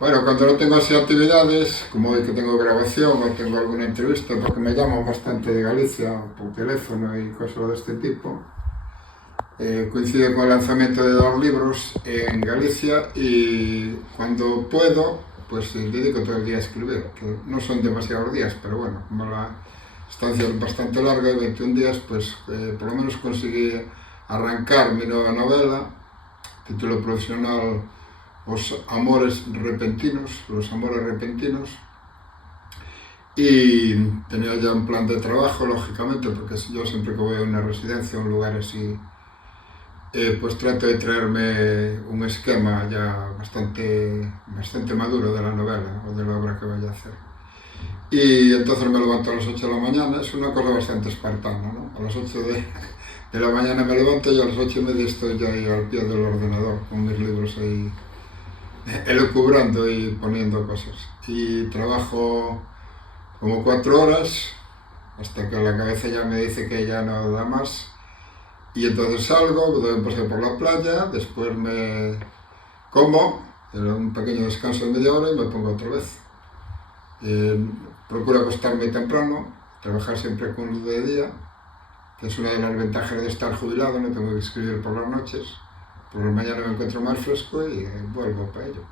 Bueno, cuando no tengo así actividades, como hoy que tengo grabación o tengo alguna entrevista, porque me llaman bastante de Galicia por teléfono y cosas de este tipo, coincide con el lanzamiento de 2 libros en Galicia y cuando puedo, pues dedico todo el día a escribir, que no son demasiados días, pero bueno, como la estancia es bastante larga, 21 días, pues por lo menos conseguí arrancar mi nueva novela, título profesional Los amores repentinos, y tenía ya un plan de trabajo, lógicamente, porque yo siempre que voy a una residencia, a un lugar así, pues trato de traerme un esquema ya bastante maduro de la novela o de la obra que vaya a hacer. Y entonces me levanto a las 8 de la mañana, es una cosa bastante espartana, ¿no? A las 8 de la mañana me levanto y a las 8:30 estoy ya ahí al pie del ordenador con mis libros ahí elucubrando y poniendo cosas. Y trabajo como 4 horas hasta que la cabeza ya me dice que ya no da más. Y entonces salgo, doy un paseo por la playa, después me como, un pequeño descanso de media hora y me pongo otra vez. Procuro acostarme temprano, trabajar siempre con luz de día, que es una de las ventajas de estar jubilado, no tengo que escribir por las noches. Por la mañana me encuentro más fresco y vuelvo para ello.